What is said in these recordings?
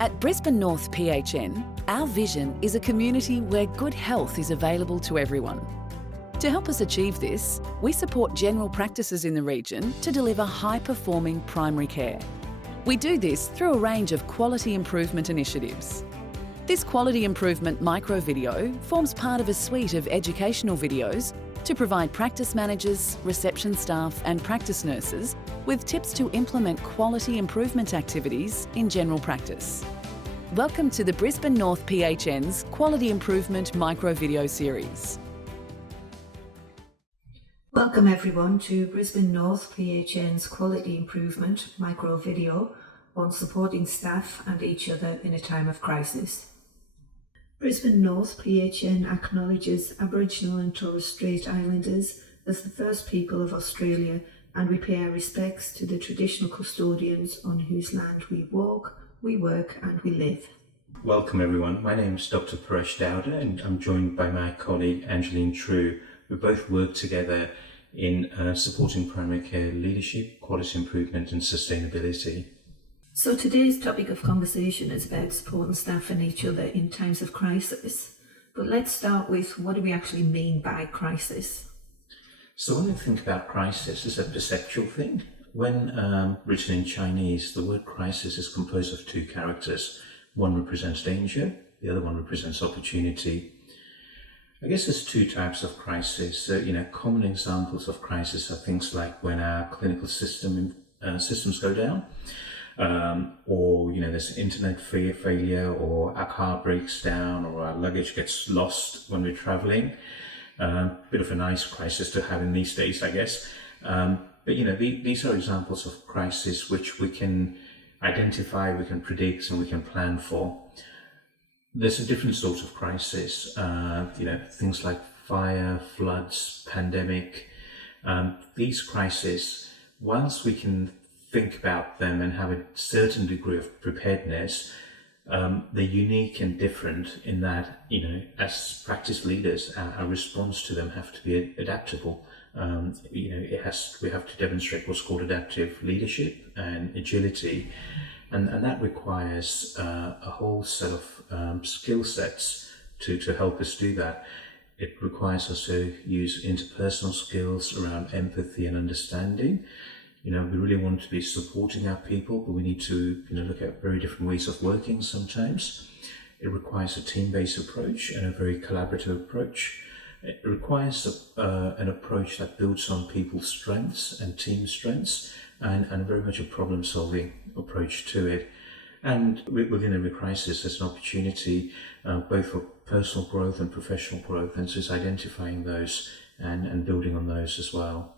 At Brisbane North PHN, our vision is a community where good health is available to everyone. To help us achieve this, we support general practices in the region to deliver high-performing primary care. We do this through a range of quality improvement initiatives. This quality improvement microvideo forms part of a suite of educational videos to provide practice managers, reception staff and practice nurses with tips to implement quality improvement activities in general practice. Welcome to the Brisbane North PHN's Quality Improvement Microvideo series. Welcome everyone to Brisbane North PHN's Quality Improvement Microvideo on supporting staff and each other in a time of crisis. Brisbane North PHN acknowledges Aboriginal and Torres Strait Islanders as the first people of Australia, and we pay our respects to the traditional custodians on whose land we walk, we work and we live. Welcome everyone, my name is Dr. Paresh Dowda and I'm joined by my colleague Angeline True. We both work together in supporting primary care leadership, quality improvement and sustainability. So today's topic of conversation is about supporting staff and each other in times of crisis. But let's start with, what do we actually mean by crisis? So when we think about crisis, it's a perceptual thing. When written in Chinese, the word crisis is composed of two characters. One represents danger, the other one represents opportunity. I guess there's two types of crisis. Common examples of crisis are things like when our clinical systems go down, or there's internet failure, or our car breaks down, or our luggage gets lost when we're traveling. Bit of a nice crisis to have in these days, I guess. But these are examples of crisis which we can identify, we can predict, and we can plan for. There's a different sort of crisis, things like fire, floods, pandemic. These crises, once we can think about them and have a certain degree of preparedness, they're unique and different in that, as practice leaders, our response to them have to be adaptable. We have to demonstrate what's called adaptive leadership and agility, and that requires a whole set of skill sets to help us do that. It requires us to use interpersonal skills around empathy and understanding. We really want to be supporting our people, but we need to look at very different ways of working sometimes. It requires a team-based approach and a very collaborative approach. It requires an approach that builds on people's strengths and team strengths, and very much a problem-solving approach to it. And within every crisis, there's an opportunity both for personal growth and professional growth, and so it's identifying those and building on those as well.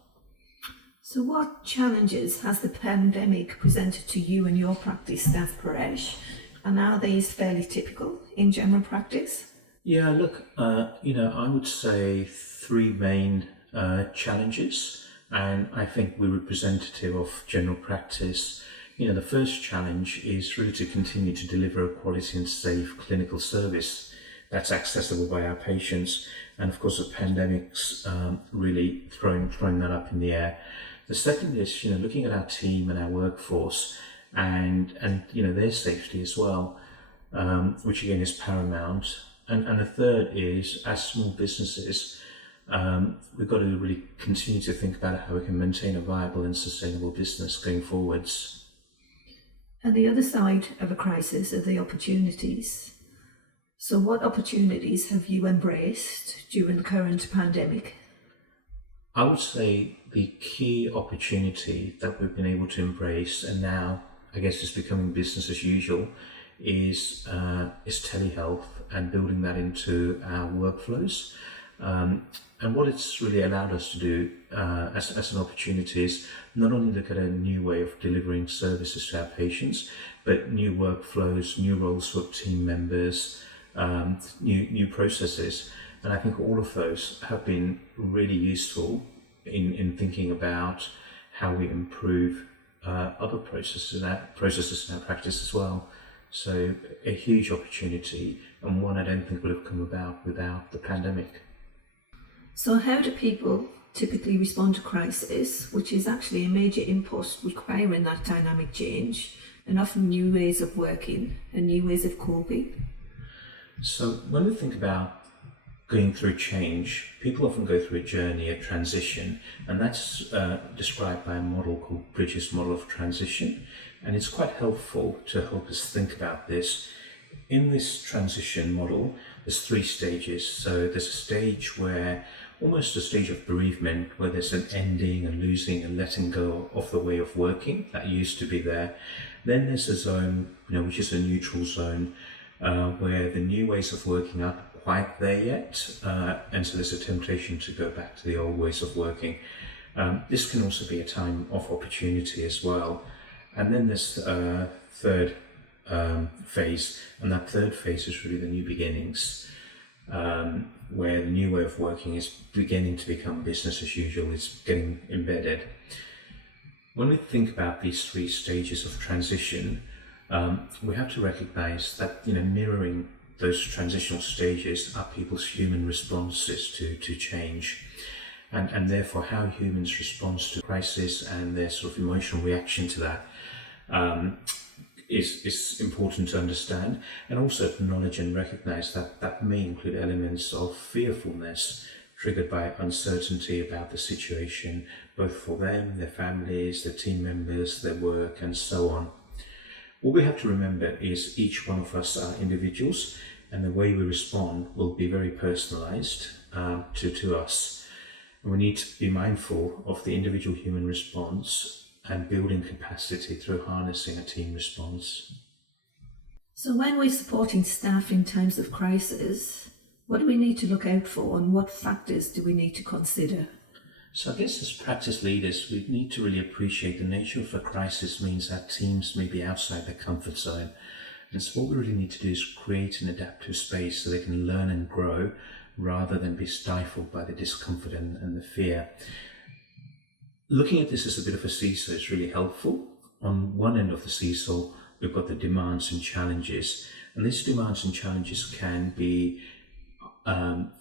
So what challenges has the pandemic presented to you and your practice staff, Paresh? And are these fairly typical in general practice? Yeah, look, I would say three main challenges, and I think we're representative of general practice. The first challenge is really to continue to deliver a quality and safe clinical service that's accessible by our patients. And of course, the pandemic's really throwing that up in the air. The second is, looking at our team and our workforce and their safety as well, which again is paramount. And the third is, as small businesses, we've got to really continue to think about how we can maintain a viable and sustainable business going forwards. And the other side of a crisis are the opportunities. So what opportunities have you embraced during the current pandemic? I would say the key opportunity that we've been able to embrace, and now I guess it's becoming business as usual, is telehealth and building that into our workflows. And what it's really allowed us to do as an opportunity is not only look at a new way of delivering services to our patients, but new workflows, new roles for team members, new processes. And I think all of those have been really useful in thinking about how we improve other processes in our practice as well. So a huge opportunity, and one I don't think would have come about without the pandemic. So how do people typically respond to crisis, which is actually a major input requiring that dynamic change? and often new ways of working and new ways of coping. So when we think about going through change, people often go through a journey, a transition, and that's described by a model called Bridges' model of transition, and it's quite helpful to help us think about this. In this transition model, there's 3 stages. So there's a stage where, almost a stage of bereavement, where there's an ending and losing and letting go of the way of working that used to be there. Then there's a zone, which is a neutral zone, where the new ways of working aren't quite there yet, and so there's a temptation to go back to the old ways of working. This can also be a time of opportunity as well. And then there's a third phase, and that third phase is really the new beginnings, where the new way of working is beginning to become business as usual, it's getting embedded. When we think about these 3 stages of transition, we have to recognize that mirroring those transitional stages are people's human responses to change, and therefore how humans respond to crisis and their sort of emotional reaction to that is important to understand, and also acknowledge and recognize that that may include elements of fearfulness triggered by uncertainty about the situation, both for them, their families, their team members, their work, and so on. What we have to remember is each one of us are individuals, and the way we respond will be very personalized to us. And we need to be mindful of the individual human response and building capacity through harnessing a team response. So when we're supporting staff in times of crisis, what do we need to look out for, and what factors do we need to consider? So I guess as practice leaders, we need to really appreciate the nature of a crisis means that teams may be outside their comfort zone. And so what we really need to do is create an adaptive space so they can learn and grow rather than be stifled by the discomfort and the fear. Looking at this as a bit of a seesaw is really helpful. On one end of the seesaw, we've got the demands and challenges. And these demands and challenges can be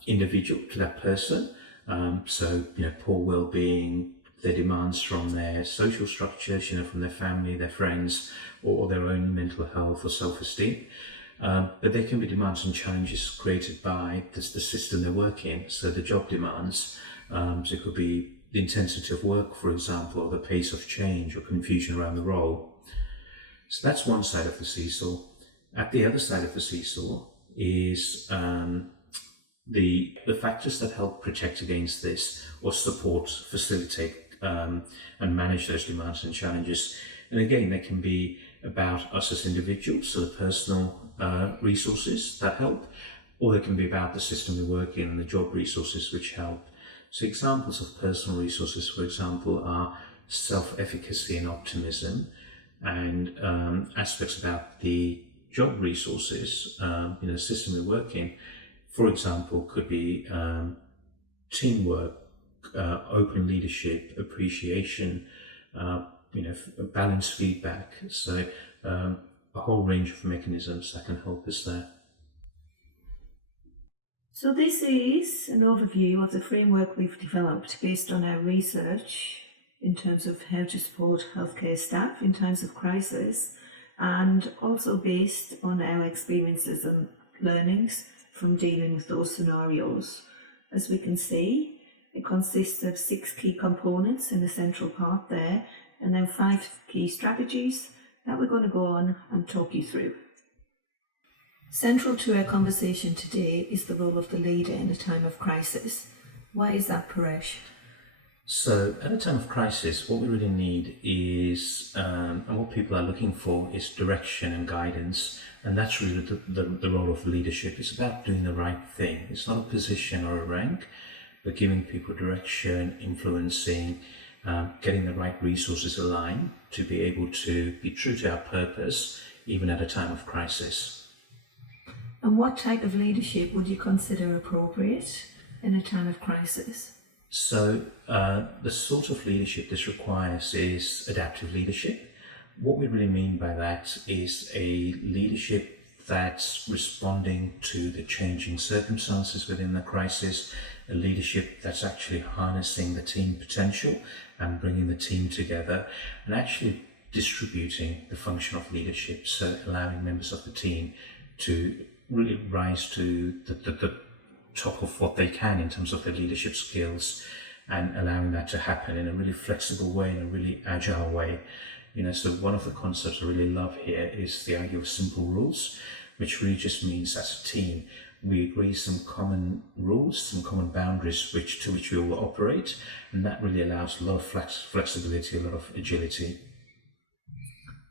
individual to that person. So, poor well-being, their demands from their social structures, from their family, their friends, or their own mental health or self-esteem. But there can be demands and challenges created by the system they work in. So the job demands, so it could be the intensity of work, for example, or the pace of change or confusion around the role. So that's one side of the seesaw. At the other side of the seesaw is the factors that help protect against this or support, facilitate and manage those demands and challenges. And again, they can be about us as individuals, so the personal resources that help, or they can be about the system we work in and the job resources which help. So examples of personal resources, for example, are self-efficacy and optimism, and aspects about the job resources, the system we work in, for example, could be teamwork, open leadership, appreciation, balanced feedback. So a whole range of mechanisms that can help us there. So this is an overview of the framework we've developed based on our research in terms of how to support healthcare staff in times of crisis, and also based on our experiences and learnings from dealing with those scenarios. As we can see, it consists of 6 key components in the central part there, and then 5 key strategies that we're going to go on and talk you through. Central to our conversation today is the role of the leader in a time of crisis. Why is that, Paresh? So at a time of crisis, what we really need is, and what people are looking for, is direction and guidance. And that's really the role of leadership. It's about doing the right thing. It's not a position or a rank, but giving people direction, influencing, getting the right resources aligned to be able to be true to our purpose, even at a time of crisis. And what type of leadership would you consider appropriate in a time of crisis? So the sort of leadership this requires is adaptive leadership. What we really mean by that is a leadership that's responding to the changing circumstances within the crisis, a leadership that's actually harnessing the team potential and bringing the team together, and actually distributing the function of leadership, so allowing members of the team to really rise to the top of what they can in terms of their leadership skills, and allowing that to happen in a really flexible way, in a really agile way. So one of the concepts I really love here is the idea of simple rules, which really just means as a team, we agree some common rules, some common boundaries to which we will operate, and that really allows a lot of flexibility, a lot of agility.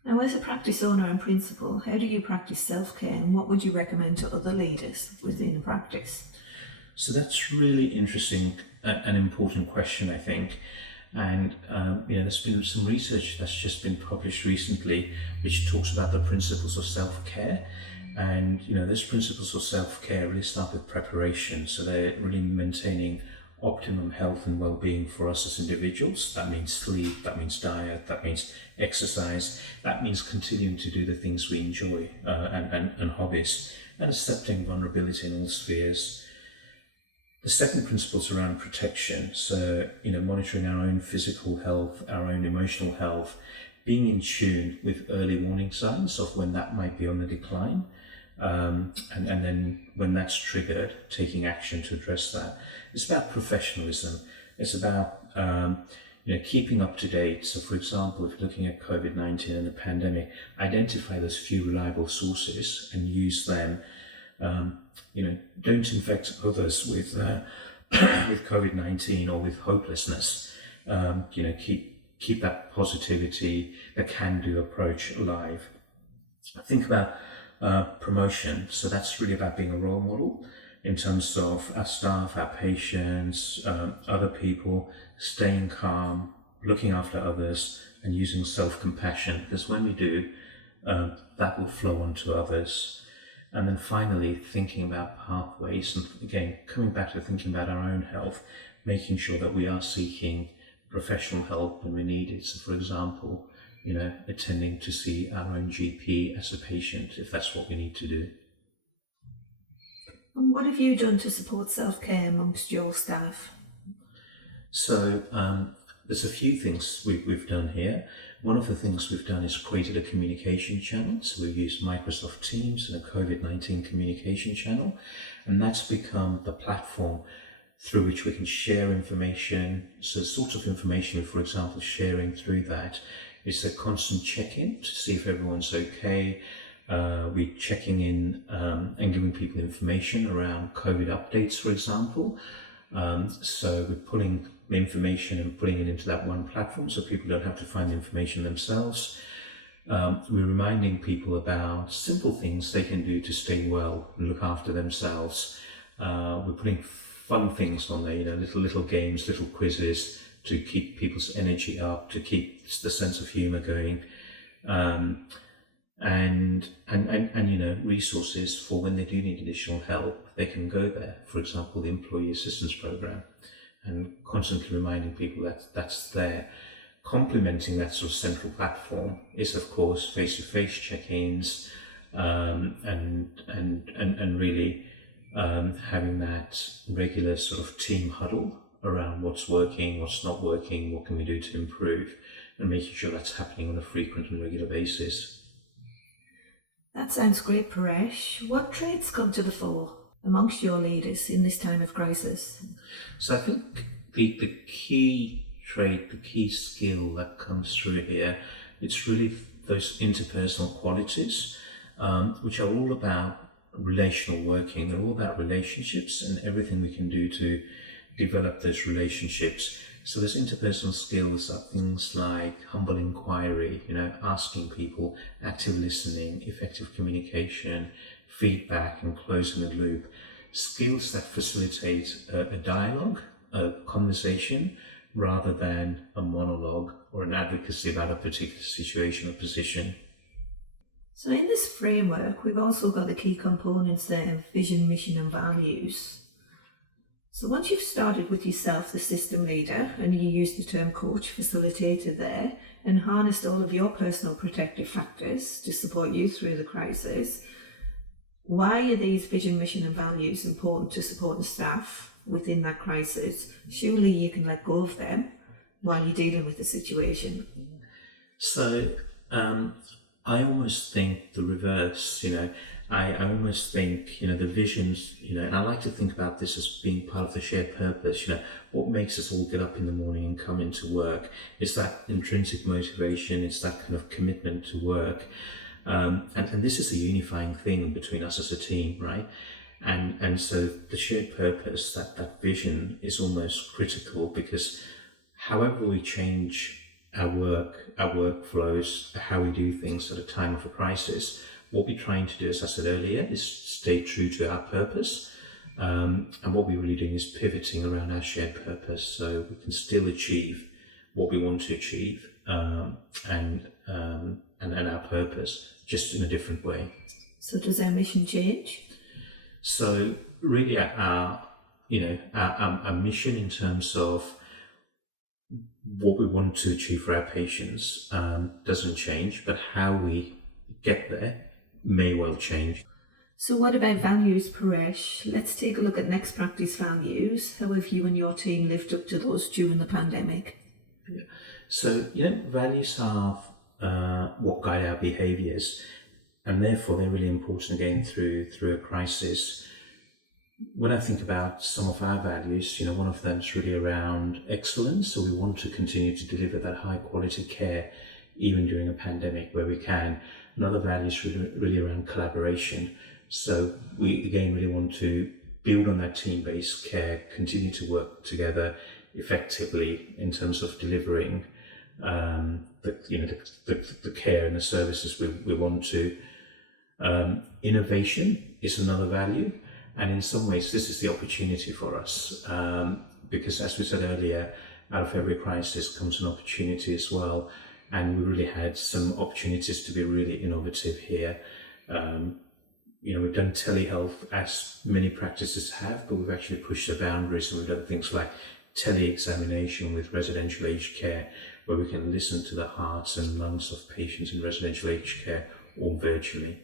Now, as a practice owner and principal, how do you practice self-care, and what would you recommend to other leaders within the practice? So that's really interesting, an important question, I think. And there's been some research that's just been published recently, which talks about the principles of self-care. And those principles of self-care really start with preparation. So they're really maintaining optimum health and well-being for us as individuals. That means sleep, that means diet, that means exercise, that means continuing to do the things we enjoy and hobbies, and accepting vulnerability in all spheres. The second principle is around protection. So, monitoring our own physical health, our own emotional health, being in tune with early warning signs of when that might be on the decline. And then when that's triggered, taking action to address that. It's about professionalism. It's about keeping up to date. So, for example, if you're looking at COVID-19 and the pandemic, identify those few reliable sources and use them. Don't infect others with with COVID-19 or with hopelessness. Keep that positivity, the can-do approach alive. Think about promotion. So that's really about being a role model in terms of our staff, our patients, other people, staying calm, looking after others, and using self-compassion, because when we do, that will flow onto others. And then finally, thinking about pathways, and again, coming back to thinking about our own health, making sure that we are seeking professional help when we need it. So, for example, attending to see our own GP as a patient, if that's what we need to do. And what have you done to support self-care amongst your staff? So, there's a few things we've done here. One of the things we've done is created a communication channel. So we've used Microsoft Teams and a COVID-19 communication channel, and that's become the platform through which we can share information. So the sorts of information, for example, sharing through that is a constant check-in to see if everyone's okay. We're checking in and giving people information around COVID updates, for example. So we're pulling the information and putting it into that one platform so people don't have to find the information themselves. We're reminding people about simple things they can do to stay well and look after themselves. We're putting fun things on there, little games, little quizzes to keep people's energy up, to keep the sense of humor going. And resources for when they do need additional help, they can go there. For example, the Employee Assistance Program, and constantly reminding people that that's there. Complementing that sort of central platform is, of course, face-to-face check-ins, and really having that regular sort of team huddle around what's working, what's not working, what can we do to improve, and making sure that's happening on a frequent and regular basis. That sounds great, Paresh. What traits come to the fore amongst your leaders in this time of crisis? So I think the key trait, the key skill that comes through here, it's really those interpersonal qualities, which are all about relational working. They're all about relationships and everything we can do to develop those relationships. So those interpersonal skills are things like humble inquiry, asking people, active listening, effective communication, feedback, and closing the loop. Skills that facilitate a dialogue, a conversation, rather than a monologue or an advocacy about a particular situation or position. So in this framework, we've also got the key components there of vision, mission and values. So once you've started with yourself, the system leader, and you used the term coach, facilitator there, and harnessed all of your personal protective factors to support you through the crisis, why are these vision, mission and values important to support the staff within that crisis? Surely you can let go of them while you're dealing with the situation. So I almost think the reverse, I almost think, the visions, and I like to think about this as being part of the shared purpose, what makes us all get up in the morning and come into work. It's that intrinsic motivation, it's that kind of commitment to work. And this is a unifying thing between us as a team, right? And so the shared purpose, that vision is almost critical, because however we change our workflows, how we do things at a time of a crisis, what we're trying to do, as I said earlier, is stay true to our purpose. And what we're really doing is pivoting around our shared purpose, so we can still achieve what we want to achieve, and our purpose, just in a different way. So does our mission change? So really our mission in terms of what we want to achieve for our patients doesn't change, but how we get there may well change. So what about values, Paresh? Let's take a look at Next Practice values. How have you and your team lived up to those during the pandemic? Yeah. So, values are what guide our behaviours, and therefore they're really important again through a crisis. When I think about some of our values, one of them is really around excellence. So we want to continue to deliver that high quality care even during a pandemic where we can. Another value is really around collaboration. So we again really want to build on that team-based care, continue to work together effectively in terms of delivering the care and the services we want to. Innovation is another value. And in some ways, this is the opportunity for us, because as we said earlier, out of every crisis comes an opportunity as well. And we really had some opportunities to be really innovative here. We've done telehealth, as many practices have, but we've actually pushed the boundaries, and we've done things like tele-examination with residential aged care, where we can listen to the hearts and lungs of patients in residential aged care, all virtually.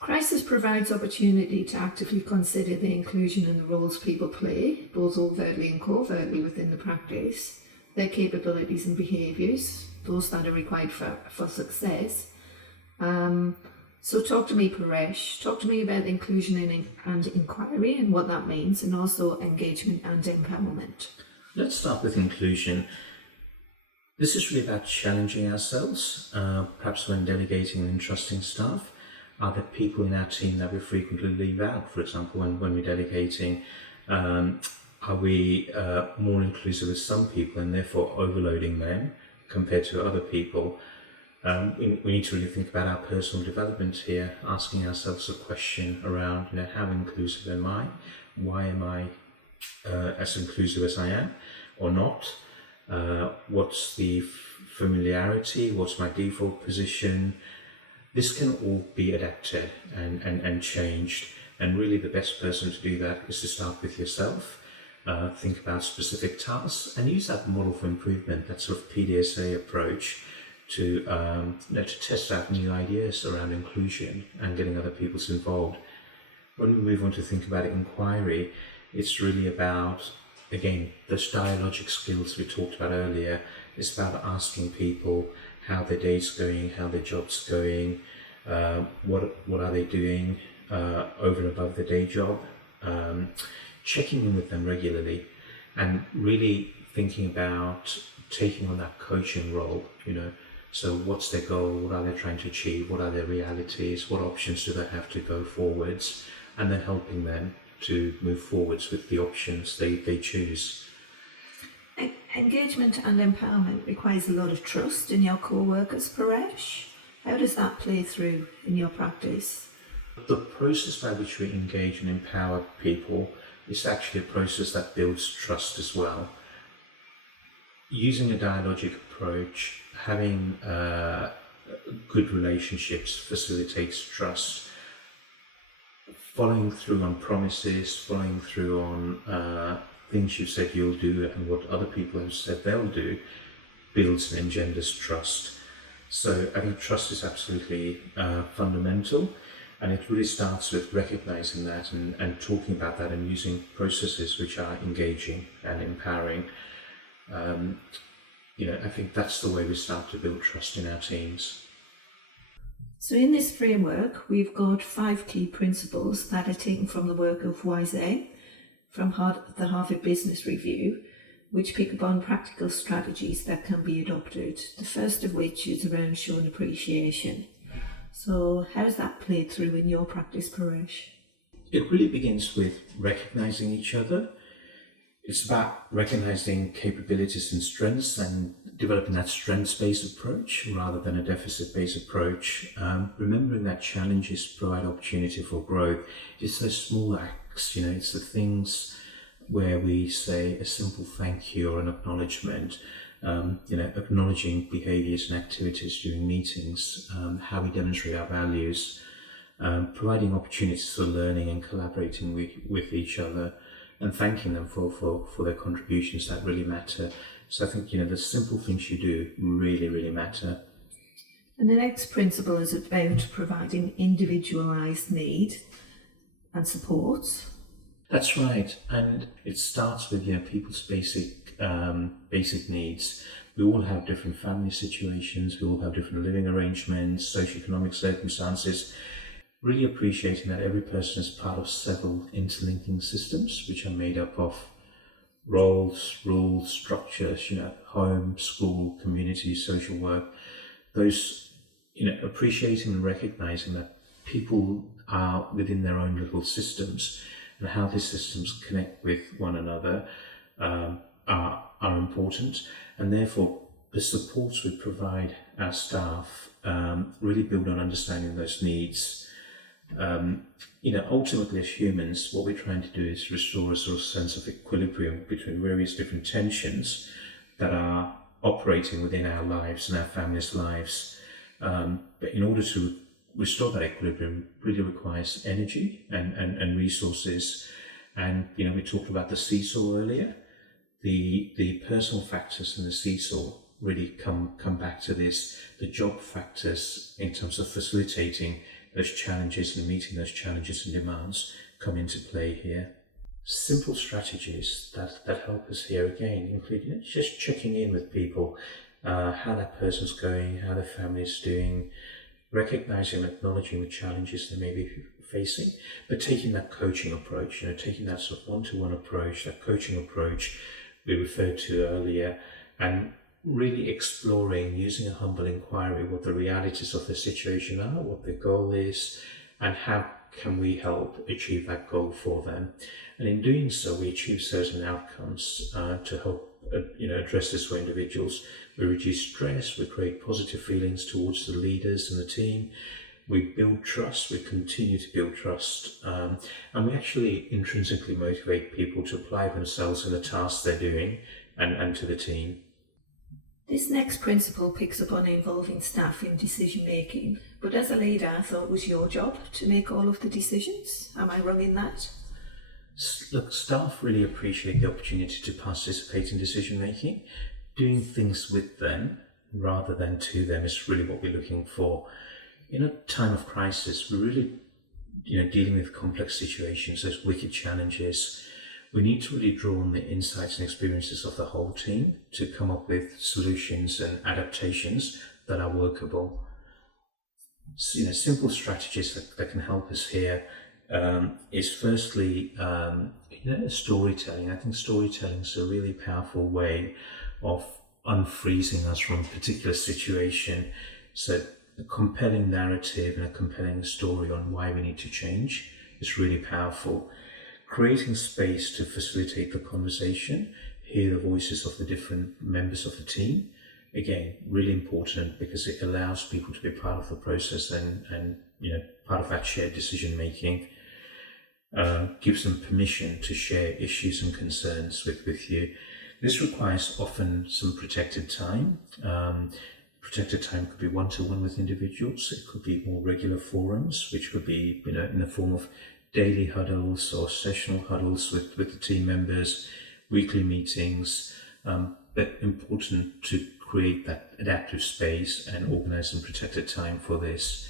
Crisis provides opportunity to actively consider the inclusion and the roles people play, both overtly and covertly within the practice, their capabilities and behaviours, those that are required for success. So talk to me, Paresh. Talk to me about inclusion and inquiry and what that means, and also engagement and empowerment. Let's start with inclusion. This is really about challenging ourselves, perhaps when delegating and entrusting staff. Are there people in our team that we frequently leave out? For example, when we're delegating, are we more inclusive with some people and therefore overloading them compared to other people? We need to really think about our personal development here, asking ourselves a question around, how inclusive am I? Why am I as inclusive as I am or not? What's the familiarity? What's my default position? This can all be adapted and changed, and really the best person to do that is to start with yourself, think about specific tasks, and use that model for improvement, that sort of PDSA approach to test out new ideas around inclusion and getting other people involved. When we move on to think about inquiry, it's really about, again, those dialogic skills we talked about earlier. It's about asking people how their day's going, how their job's going, what are they doing over and above the day job, checking in with them regularly, and really thinking about taking on that coaching role, So what's their goal? What are they trying to achieve? What are their realities? What options do they have to go forwards? And then helping them to move forwards with the options they choose. Engagement and empowerment requires a lot of trust in your co-workers, Paresh. How does that play through in your practice? The process by which we engage and empower people is actually a process that builds trust as well. Using a dialogic approach, having good relationships facilitates trust. Following through on promises, following through on things you've said you'll do and what other people have said they'll do builds and engenders trust. So I think trust is absolutely fundamental, and it really starts with recognizing that and talking about that and using processes which are engaging and empowering. I think that's the way we start to build trust in our teams. So in this framework, we've got 5 key principles that are taken from the work of YZ, from the Harvard Business Review, which pick up on practical strategies that can be adopted. The first of which is around showing appreciation. So how's that played through in your practice, Paresh? It really begins with recognizing each other. It's about recognizing capabilities and strengths and developing that strengths-based approach rather than a deficit-based approach. Remembering that challenges provide opportunity for growth. It's those small acts, it's the things where we say a simple thank you or an acknowledgement, acknowledging behaviours and activities during meetings, how we demonstrate our values, providing opportunities for learning and collaborating with each other, and thanking them for their contributions that really matter. So I think, the simple things you do really, really matter. And the next principle is about providing individualised need and support. That's right, and it starts with people's basic needs. We all have different family situations, we all have different living arrangements, socioeconomic circumstances. Really appreciating that every person is part of several interlinking systems which are made up of roles, rules, structures, home, school, community, social work. Those, appreciating and recognizing that people are within their own little systems and how these systems connect with one another are important, and therefore the supports we provide our staff really build on understanding those needs. Ultimately as humans, what we're trying to do is restore a sort of sense of equilibrium between various different tensions that are operating within our lives and our families' lives. But in order to restore that equilibrium really requires energy and resources. And, we talked about the seesaw earlier. The personal factors in the seesaw really come back to this. The job factors in terms of facilitating those challenges and meeting those challenges and demands come into play here. Simple strategies that help us here again include just checking in with people, how that person's going, how their family's doing, recognizing and acknowledging the challenges they may be facing, but taking that coaching approach, taking that sort of one-to-one approach, that coaching approach we referred to earlier, and really exploring, using a humble inquiry, what the realities of the situation are, what the goal is, and how can we help achieve that goal for them. And in doing so, we achieve certain outcomes to help address this for individuals. We reduce stress, we create positive feelings towards the leaders and the team, we build trust, we continue to build trust, and we actually intrinsically motivate people to apply themselves in the tasks they're doing and to the team. This next principle picks up on involving staff in decision making, but as a leader I thought it was your job to make all of the decisions. Am I wrong in that? Look, staff really appreciate the opportunity to participate in decision making. Doing things with them rather than to them is really what we're looking for. In a time of crisis, we're really dealing with complex situations, those wicked challenges. We need to really draw on the insights and experiences of the whole team to come up with solutions and adaptations that are workable. So, simple strategies that can help us here is firstly, storytelling. I think storytelling is a really powerful way of unfreezing us from a particular situation. So a compelling narrative and a compelling story on why we need to change is really powerful. Creating space to facilitate the conversation, hear the voices of the different members of the team. Again, really important because it allows people to be part of the process and part of that shared decision making. Gives them permission to share issues and concerns with you. This requires often some protected time. Protected time could be one-to-one with individuals. It could be more regular forums, which could be in the form of daily huddles or sessional huddles with the team members, weekly meetings, but important to create that adaptive space and organize some protected time for this.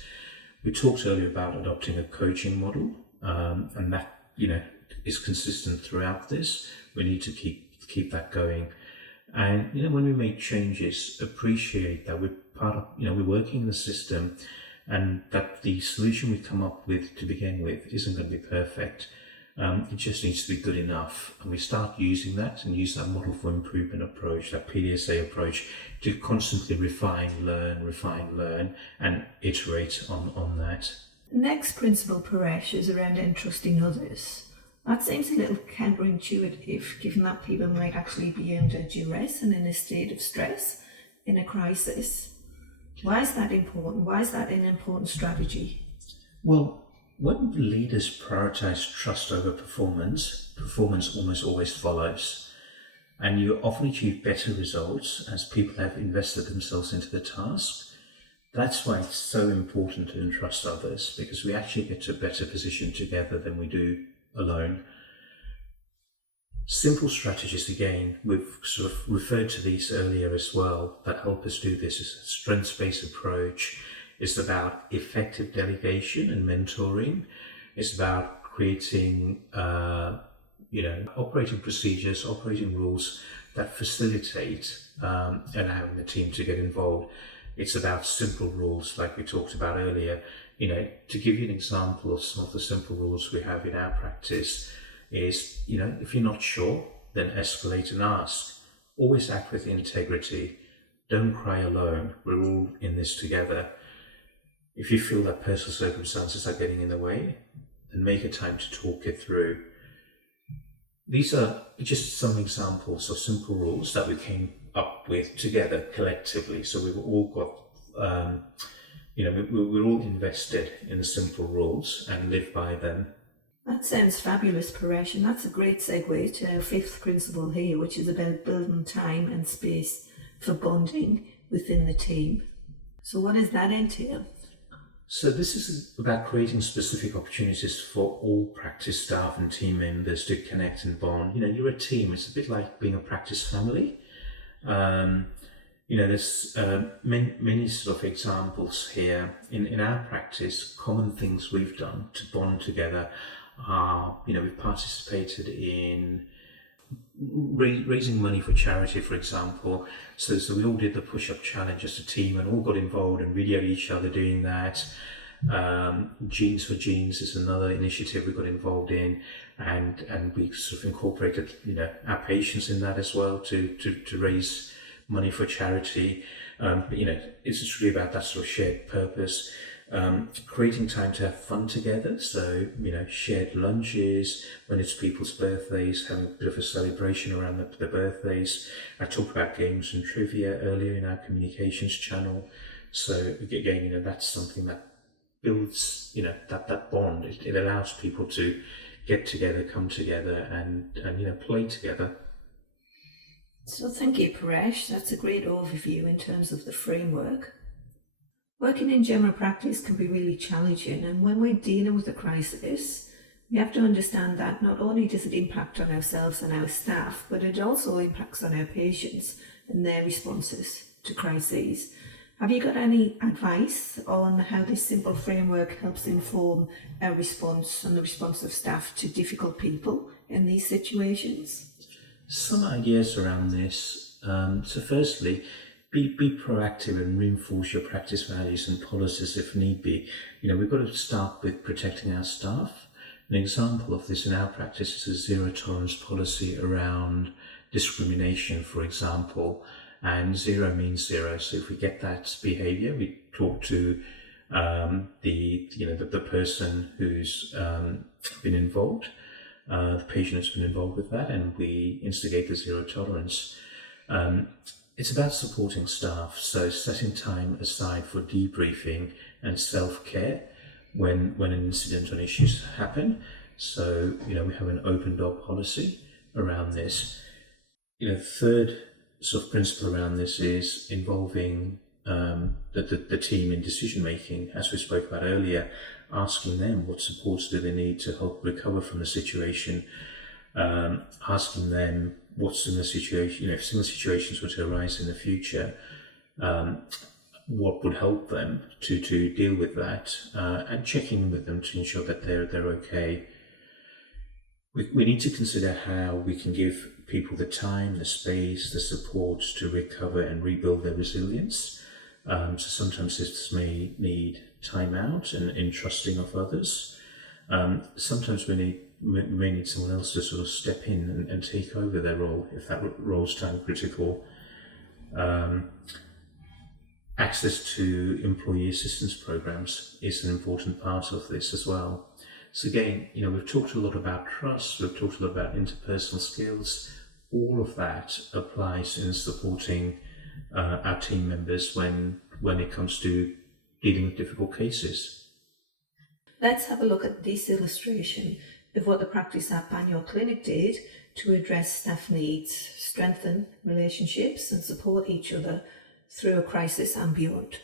We talked earlier about adopting a coaching model, and that is consistent throughout this. We need to keep that going. And when we make changes, appreciate that we're part of, we're working in the system, and that the solution we come up with to begin with isn't going to be perfect. It just needs to be good enough, and we start using that and use that model for improvement approach, that PDSA approach, to constantly refine, learn, and iterate on that. Next principle, Paresh, is around entrusting others. That seems a little counterintuitive, given that people might actually be under duress and in a state of stress in a crisis. Why is that important? Why is that an important strategy? Well, when leaders prioritize trust over performance, performance almost always follows. And you often achieve better results as people have invested themselves into the task. That's why it's so important to entrust others, because we actually get to a better position together than we do alone. Simple strategies, again, we've sort of referred to these earlier as well, that help us do this. Is a strengths-based approach. It's about effective delegation and mentoring. It's about creating, operating procedures, operating rules that facilitate allowing the team to get involved. It's about simple rules, like we talked about earlier. To give you an example of some of the simple rules we have in our practice is, if you're not sure, then escalate and ask. Always act with integrity. Don't cry alone. We're all in this together. If you feel that personal circumstances are getting in the way, then make a time to talk it through. These are just some examples of simple rules that we came up with together collectively. So we've all got, we're all invested in the simple rules and live by them. That sounds fabulous, Paresh, and that's a great segue to our fifth principle here, which is about building time and space for bonding within the team. So what does that entail? So this is about creating specific opportunities for all practice staff and team members to connect and bond. You're a team. It's a bit like being a practice family. There's many sort of examples here. In our practice, common things we've done to bond together are, we've participated in raising money for charity, for example. So we all did the push-up challenge as a team and all got involved and videoed each other doing that. Genes for Genes is another initiative we got involved in, and we sort of incorporated our patients in that as well to raise money for charity. It's just really about that sort of shared purpose. Creating time to have fun together, so shared lunches when it's people's birthdays, having a bit of a celebration around the birthdays. I talked about games and trivia earlier in our communications channel, so again that's something that builds that bond. It allows people to get together, come together, and play together. So thank you, Paresh. That's a great overview in terms of the framework. Working in general practice can be really challenging, and when we're dealing with a crisis, we have to understand that not only does it impact on ourselves and our staff, but it also impacts on our patients and their responses to crises. Have you got any advice on how this simple framework helps inform our response and the response of staff to difficult people in these situations? Some ideas around this. So firstly, be proactive and reinforce your practice values and policies if need be. We've got to start with protecting our staff. An example of this in our practice is a zero tolerance policy around discrimination, for example, and zero means zero. So if we get that behavior, we talk to the person who's been involved, the patient has been involved with that, and we instigate the zero tolerance. It's about supporting staff, so setting time aside for debriefing and self-care when an incident or issues happen. So, we have an open door policy around this. Third sort of principle around this is involving the team in decision making, as we spoke about earlier, asking them what supports do they need to help recover from the situation, asking them what's in the situation, if similar situations were to arise in the future, what would help them to deal with that, and checking in with them to ensure that they're okay. We need to consider how we can give people the time, the space, the support to recover and rebuild their resilience. So sometimes systems may need time out and entrusting of others. Sometimes we may need someone else to sort of step in and take over their role if that role's time critical. Access to employee assistance programs is an important part of this as well. So again, we've talked a lot about trust, we've talked a lot about interpersonal skills. All of that applies in supporting our team members when it comes to dealing with difficult cases. Let's have a look at this illustration of what the Practice at Banyule Clinic did to address staff needs, strengthen relationships and support each other through a crisis and beyond.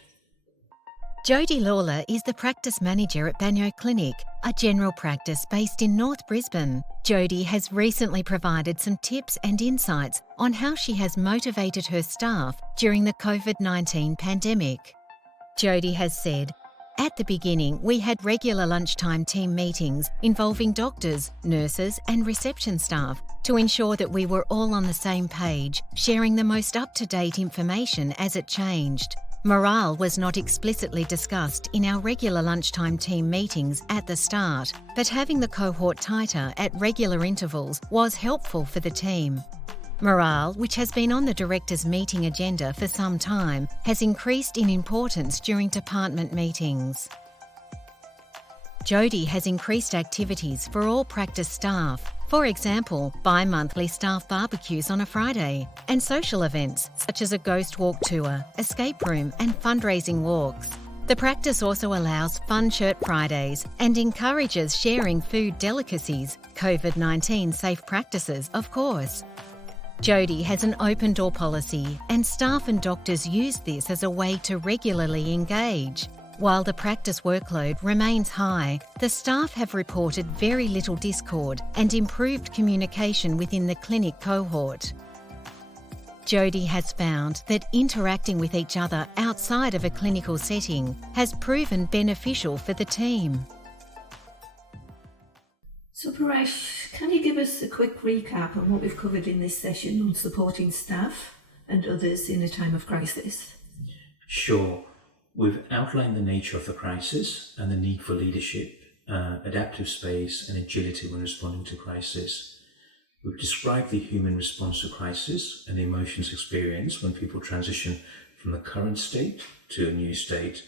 Jodie Lawler is the practice manager at Banyule Clinic, a general practice based in North Brisbane. Jodie has recently provided some tips and insights on how she has motivated her staff during the COVID-19 pandemic. Jodie has said, "At the beginning, we had regular lunchtime team meetings involving doctors, nurses and reception staff to ensure that we were all on the same page, sharing the most up-to-date information as it changed. Morale was not explicitly discussed in our regular lunchtime team meetings at the start, but having the cohort tighter at regular intervals was helpful for the team. Morale, which has been on the directors' meeting agenda for some time, has increased in importance during department meetings." Jodie has increased activities for all practice staff. For example, bi-monthly staff barbecues on a Friday and social events such as a ghost walk tour, escape room and fundraising walks. The practice also allows Fun Shirt Fridays and encourages sharing food delicacies, COVID-19 safe practices, of course. Jodie has an open door policy and staff and doctors use this as a way to regularly engage. While the practice workload remains high, the staff have reported very little discord and improved communication within the clinic cohort. Jodie has found that interacting with each other outside of a clinical setting has proven beneficial for the team. So Paresh, can you give us a quick recap on what we've covered in this session on supporting staff and others in a time of crisis? Sure. We've outlined the nature of the crisis and the need for leadership, adaptive space and agility when responding to crisis. We've described the human response to crisis and the emotions experienced when people transition from the current state to a new state.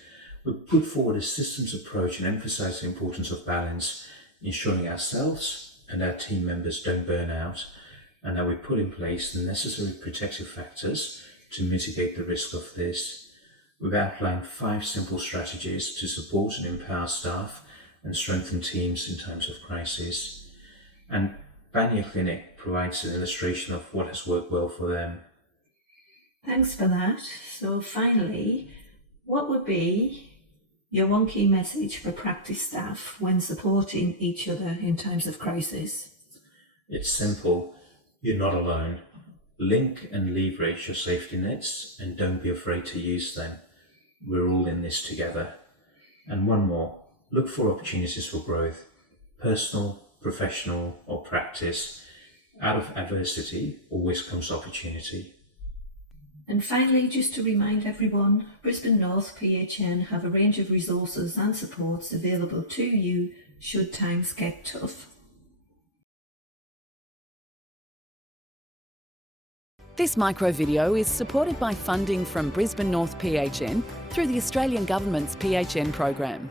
We've put forward a systems approach and emphasised the importance of balance, ensuring ourselves and our team members don't burn out, and that we put in place the necessary protective factors to mitigate the risk of this. We've outlined 5 simple strategies to support and empower staff and strengthen teams in times of crisis. And Banyule Clinic provides an illustration of what has worked well for them. Thanks for that. So finally, what would be your one key message for practice staff when supporting each other in times of crisis? It's simple. You're not alone. Link and leverage your safety nets and don't be afraid to use them. We're all in this together. And one more, look for opportunities for growth, personal, professional or practice. Out of adversity always comes opportunity. And finally, just to remind everyone, Brisbane North PHN have a range of resources and supports available to you should times get tough. This microvideo is supported by funding from Brisbane North PHN through the Australian Government's PHN program.